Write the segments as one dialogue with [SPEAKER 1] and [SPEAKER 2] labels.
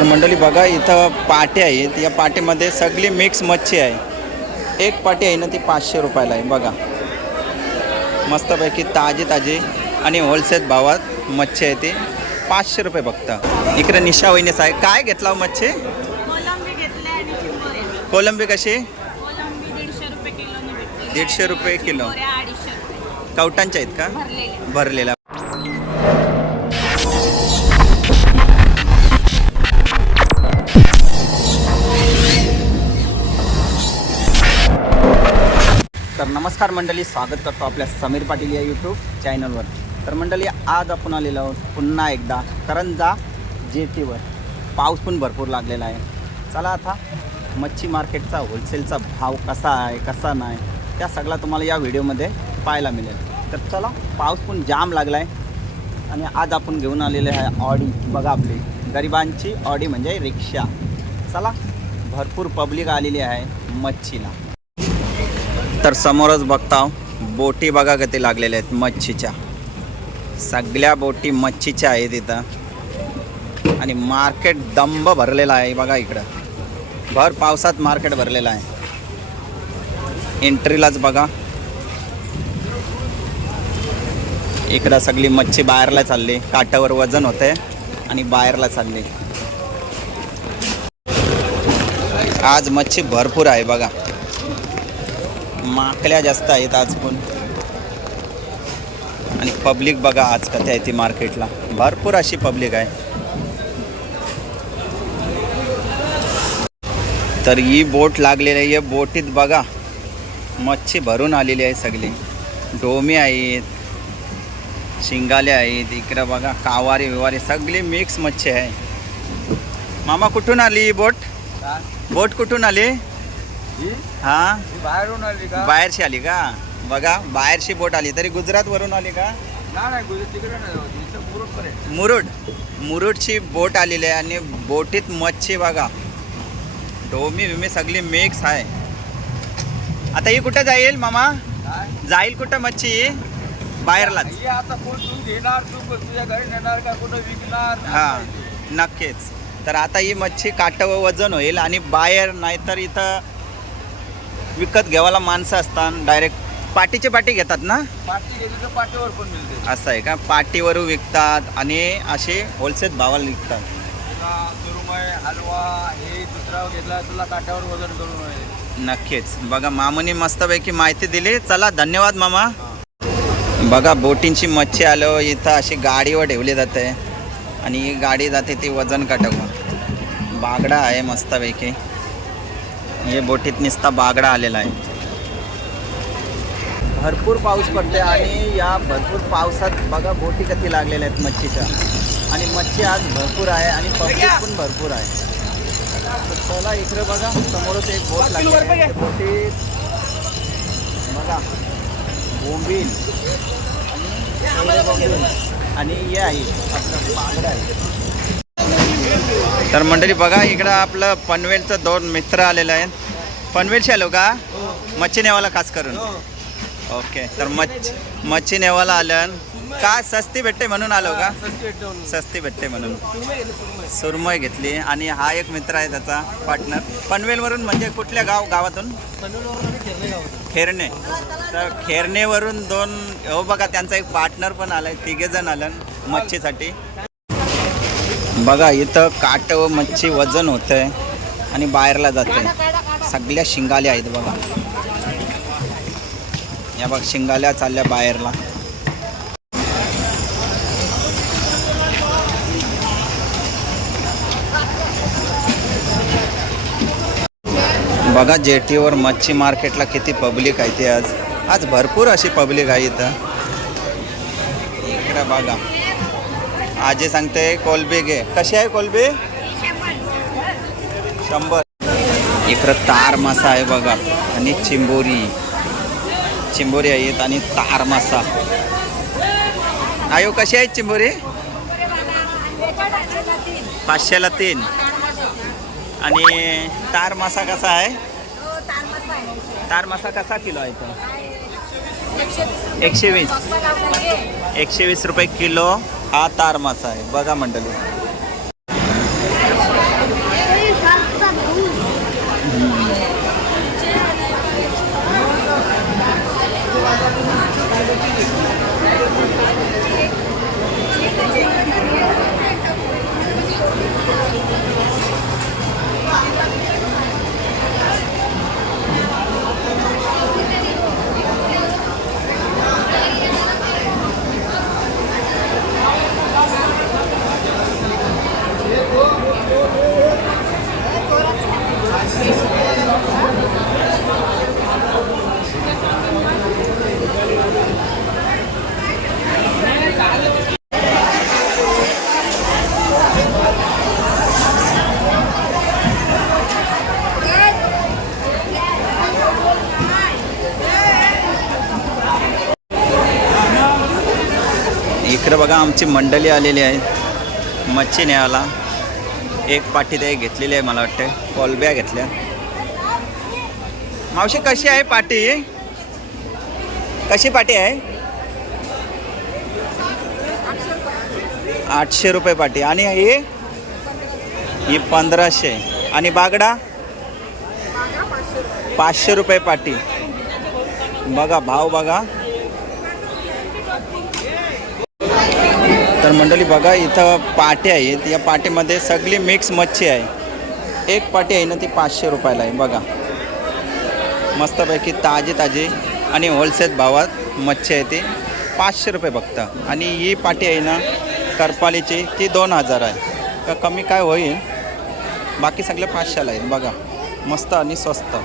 [SPEAKER 1] तर मंडळी बघा इथं पाटे आहेत. या पाटेमध्ये सगळी मिक्स मच्छी आहे. एक पाटी आहे ना ती पाचशे रुपयाला आहे. बघा. मस्तपैकी ताजी ताजी आणि होलसेल भावात मच्छी आहे ती. पाचशे रुपये फक्त. इकडे निशा वहिनीस आहे. काय घेतला हो मच्छी?
[SPEAKER 2] कोलंबी
[SPEAKER 1] कशी?
[SPEAKER 2] दीडशे रुपये
[SPEAKER 1] किलो. कवटांच्या आहेत का?
[SPEAKER 2] भरलेले
[SPEAKER 1] नमस्कार मंडळी स्वागत करतो आपल्या समीर पाटील या यूट्यूब चॅनलवर तर मंडळी आज आपण आलेलो आहोत पुन्हा एकदा करंजा जेटीवर. पाऊस पण भरपूर लागलेला आहे. चला आता मच्छी मार्केटचा होलसेलचा भाव कसा आहे कसा नाही त्या सगळा तुम्हाला या व्हिडिओमध्ये पाहायला मिळेल. तर चला पाऊस पण जाम लागला आहे आणि आज आपण घेऊन आलेले आहे ऑडी बघा आपली गरिबांची ऑडी म्हणजे रिक्षा. चला भरपूर पब्लिक आलेली आहे मच्छीला. तर समोरच बघता बोटी बघा किती लागलेल्या आहेत मच्छीच्या. सगळ्या बोटी मच्छीच्या आहेत इथं. आणि मार्केट दंब भरलेला आहे बघा इकडं. भर पावसात मार्केट भरलेलं आहे. एंट्रीलाच बघा. इकडं सगळी मच्छी बाहेरला चालली. काठावर वजन होते आणि बाहेरला चालली. आज मच्छी भरपूर आहे बघा. माकल्या जास्त आहेत आज पण. आणि पब्लिक बघा आज कथे आहे ती मार्केटला. भरपूर अशी पब्लिक आहे. तर ही बोट लागलेली आहे. या बोटीत बघा मच्छी भरून आलेली आहे सगळी. डोमी आहेत शिंगाले आहेत इकडं बघा कावारी विवारी सगळी मिक्स मच्छी आहे. मामा कुठून आली ही बोट? बोट कुठून आली? हा?
[SPEAKER 3] बाहेरून आली का?
[SPEAKER 1] बाहेरशी आली का? बघा बाहेरशी बोट आली. तरी गुजरात वरून आली का
[SPEAKER 3] मुरुड
[SPEAKER 1] मुरुडची बोट आलेली आहे आणि बोटीत मच्छी बघा. डोमी बिमी सगळी मिक्स आहे. आता ही कुठं जाईल मामा? जाईल कुठं मच्छी? बाहेरलाच.
[SPEAKER 3] ही आता कोण तू घेणार? तू तुझ्या घरी नेणार का? कुठं विकणार?
[SPEAKER 1] हा नक्कीच. तर आता ही मच्छी काटावं वजन होईल आणि बाहेर नाहीतर इथं विकत घ्यावाला माणसं असतात डायरेक्ट पाटीचे पाटी घेतात ना?
[SPEAKER 3] पाटी गेली तर पाटीवर पण मिळते.
[SPEAKER 1] असं आहे का? पाटीवर विकतात आणि असे होलसेल भावाला विकतात.
[SPEAKER 3] तुला सुरमय हलवा हे दुसरा घेतला तुला काट्यावर वजन करून होईल.
[SPEAKER 1] नक्कीच. बघा मामाने मस्तपैकी माहिती दिली. चला धन्यवाद मामा. बघा बोटींची मच्छी आलो इथं अशी गाडीवर ठेवली जाते. आणि ही गाडी जाते ती वजन काटावं बागडा आहे मस्तपैकी. हे बोटीत नुसता बागडा आलेला आहे. भरपूर पाऊस पडते आणि या भरपूर पावसात बघा बोटी कधी लागलेल्या आहेत मच्छीच्या. आणि मच्छी आज भरपूर आहे आणि पब्लिक पण भरपूर आहे. तर चला इकडे बघा समोरच एक बोट लागली बोटीत बघा बोंबील आणि बोंबील. आणि हे आहे आपलं बागडा आहे. तर मंडळी बघा इकडं आपलं पनवेलचं दोन मित्र आलेलं आहेत. पनवेलचे आलो का? मच्छी नेवाला खास करून. ओके तर मच्छ मच्छी नेवाला आलं का सस्ती भेटते म्हणून आलो का?
[SPEAKER 3] सस्ती भेटते म्हणून. सुरमय घेतली,
[SPEAKER 1] आणि हा एक मित्र आहे त्याचा पार्टनर पनवेलवरून म्हणजे कुठल्या गाव गावातून? खेरणे. तर खेरणेवरून दोन हो बघा त्यांचा एक पार्टनर पण आला तिघे जण आलं मच्छीसाठी. बघा इथं काट व मच्छी वजन होतंय आणि बाहेरला जाते सगळ्या शिंगाल्या आहेत बघा. या बघ शिंगाल्या चालल्या बाहेरला. बघा जेटीवर मच्छी मार्केटला किती पब्लिक आहे ते आज. आज भरपूर अशी पब्लिक आहे इथं. इकडं बघा. आजी सांगते कोलबी घे. कशी आहे कोलबी? शंभर. इकडं तार मासा आहे बघा आणि चिंबोरी. चिंबोरी आहेत आणि तार मासा. आयो कशी आहेत चिंबोरी? पाचशेला तीन. आणि तार मासा कसा आहे? तार मासा कसा किलो आहे तो एकशे वीस. एकशे वीस रुपये किलो. हा तार मासा आहे. बघा मंडळी. इकडे बघा आमची मंडळी आलेली आहे. मच्छी न्यायला. एक पाठी ते घेतलेली आहे मला वाटते कोलब्या घेतल्या. मावशी कशी आहे पाठी? कशी पाठी आहे? आठशे रुपये पाठी. आणि ही? ही पंधराशे. आणि बागडा? पाचशे रुपये पाटी बघा भाव बघा. तर मंडळी बघा इथं पाटे आहेत. या पाटीमध्ये सगळी मिक्स मच्छी आहे. एक पाटी आहे ना ती पाचशे रुपयाला आहे. बघा. मस्तपैकी ताजी ताजी आणि होलसेल भावात मच्छी आहे ती. पाचशे रुपये फक्त. आणि ही पाटी आहे ना करपालीची ती दोन हजार आहे. का कमी काय होईल? बाकी सगळे पाचशेला आहे. बघा. मस्त आणि स्वस्त.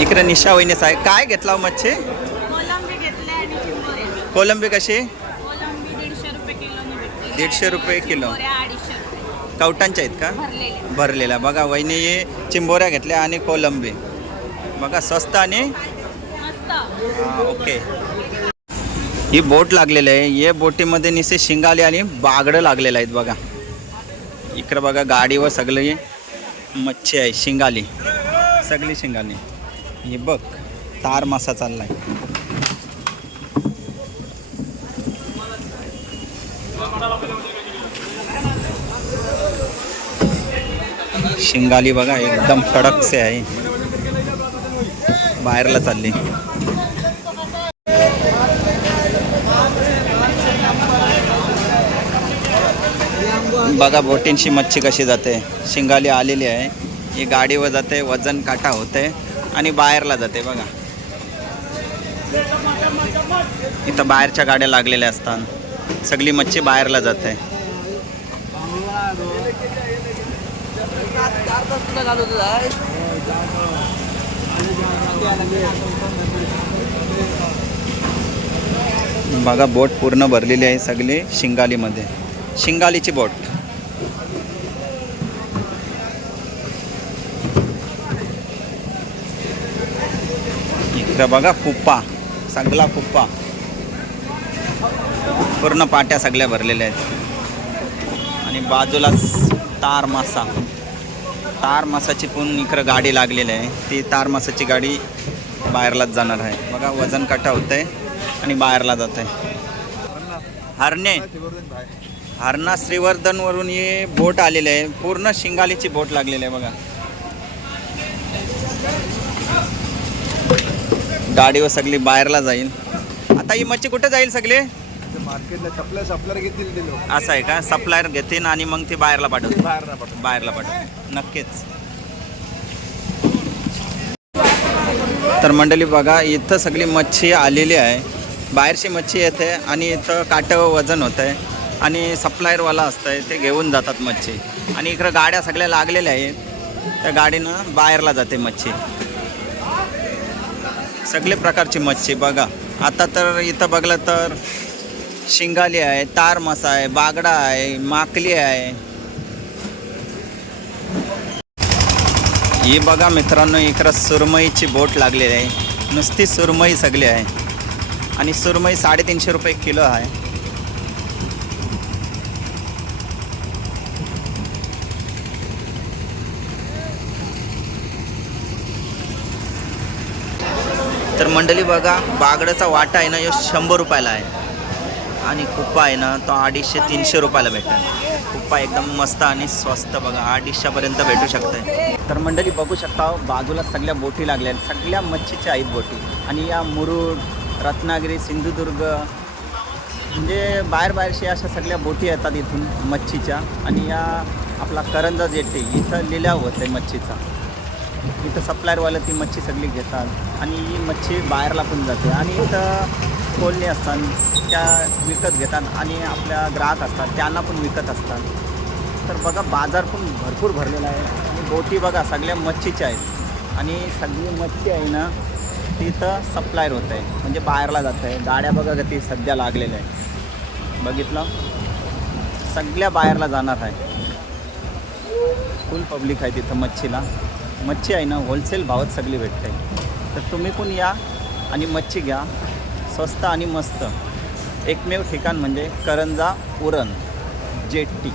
[SPEAKER 1] इकडे निशा वहिनीच आहे. काय घेतला हो मच्छी?
[SPEAKER 2] कोलंबी
[SPEAKER 1] कशी
[SPEAKER 2] कोलंबी दीडशे रुपये किलोने भेटते
[SPEAKER 1] दीडशे रुपये किलो.
[SPEAKER 2] चिंबोऱ्या अडीचशे रुपये.
[SPEAKER 1] कवटांच्या आहेत का?
[SPEAKER 2] भरलेल्या.
[SPEAKER 1] भरलेल्या. बघा वहिनी चिंबोऱ्या घेतल्या आणि कोलंबी. बघा स्वस्त आणि?
[SPEAKER 2] मस्त.
[SPEAKER 1] हा, ओके. ही बोट लागलेली आहे. या बोटीमध्ये निसे शिंगाले आणि बागडं लागलेलं आहेत बघा. इकडं बघा गाडीवर सगळी मच्छी आहे शिंगाली. सगळी शिंगाली. हे बघ तार मासा चाललाय. शिंगाली बघा एकदम कडकसे आहे. बाहेरला चालली. बघा बोटींची मच्छी कशी जाते. शिंगाली आलेली आहे. ही गाडीवर जाते वजन काटा होते आणि बाहेरला जाते बघा. इथं बाहेरच्या गाड्या लागलेल्या असतात. सगळी मच्छी बाहेरला जाते. बघा बोट पूर्ण भरलेली आहे सगळी शिंगालीमध्ये. शिंगालीची बोट. इकडं बघा कुप्पा. सगळा कुप्पा. पूर्ण पाट्या सगळ्या भरलेल्या आहेत. आणि बाजूलाच तार मासा. तार मासाची पण इकडं गाडी लागलेली आहे. ती तार मासाची गाडी बाहेरलाच जाणार आहे. बघा वजन काटा आहे आणि बाहेरला जात आहे हरणे. हरणा श्रीवर्धनवरून ही बोट आलेली आहे. पूर्ण शिंगालीची बोट लागलेली आहे बघा. गाडीवर सगळी बाहेरला जाईल. आता ही मच्छी कुठे जाईल सगळी?
[SPEAKER 3] मार्केटला सप्लाय सप्लायर घेतील ते लोक.
[SPEAKER 1] असं आहे का? सप्लायर घेतील आणि मग ती बाहेरला पाठवतील.
[SPEAKER 3] बाहेर ना पाठवून
[SPEAKER 1] बाहेरला पाठव नक्कीच. तर मंडळी बघा इथं सगळी मच्छी आलेली आहे. बाहेरची मच्छी येते आणि इथं काटं वजन होतं आहे आणि सप्लायरवाला असतं आहे ते घेऊन जातात मच्छी. आणि इकडं गाड्या सगळ्या लागलेल्या आहेत त्या गाडीनं बाहेरला जाते मच्छी. सगळे प्रकारची मच्छी बघा. आता तर इथं बघलं तर शिंगाली आहे तार मासा आहे बागडा आहे माकली आहे. ही बघा मित्रांनो इकडं सुरमईची बोट लागलेली आहे. नुसती सुरमई सगळी आहे. आणि सुरमई साडेतीनशे रुपये किलो आहे. तर मंडळी बघा बागड्याचा वाटा आहे ना यो शंभर रुपयाला आहे. आणि कुप्पा आहे ना तो अडीचशे तीनशे रुपयाला भेटेल कुप्पा एकदम मस्त आणि स्वस्त बघा अडीचशेपर्यंत भेटू शकते तर मंडळी बघू शकता बाजूला सगळ्या बोटी लागल्या आहेत. सगळ्या मच्छीच्या आहेत बोटी. आणि या मुरुड रत्नागिरी सिंधुदुर्ग म्हणजे बाहेर बाहेरशी अशा सगळ्या बोटी येतात इथून मच्छीच्या. आणि या आपला करंजा जेटे इथं लिलाव होते मच्छीचा. इथं सप्लायरवाले ती मच्छी सगळी घेतात. आणि ही मच्छी बाहेरला पण जाते. आणि इथं कोल्हे असतात त्या विकत घेतात आणि आपल्या ग्राहक असतात त्यांना पण विकत असतात. तर बघा बाजार पण भरपूर भरलेला आहे आणि बोटी बघा सगळ्या मच्छीच्या आहेत. आणि सगळी मच्छी आहे ना तिथं सप्लायर होत आहे. म्हणजे बाहेरला जात आहे. गाड्या बघा ती सध्या लागलेल्या आहे बघितलं? सगळ्या बाहेरला जाणार आहे. फुल पब्लिक आहे तिथं मच्छीला. मच्छी आहे ना होलसेल भावात सगळी भेटते. तर तुम्ही पण या आणि मच्छी घ्या. स्वस्त आणि मस्त. एकमेव ठिकाण म्हणजे करंजा उरण जेट्टी.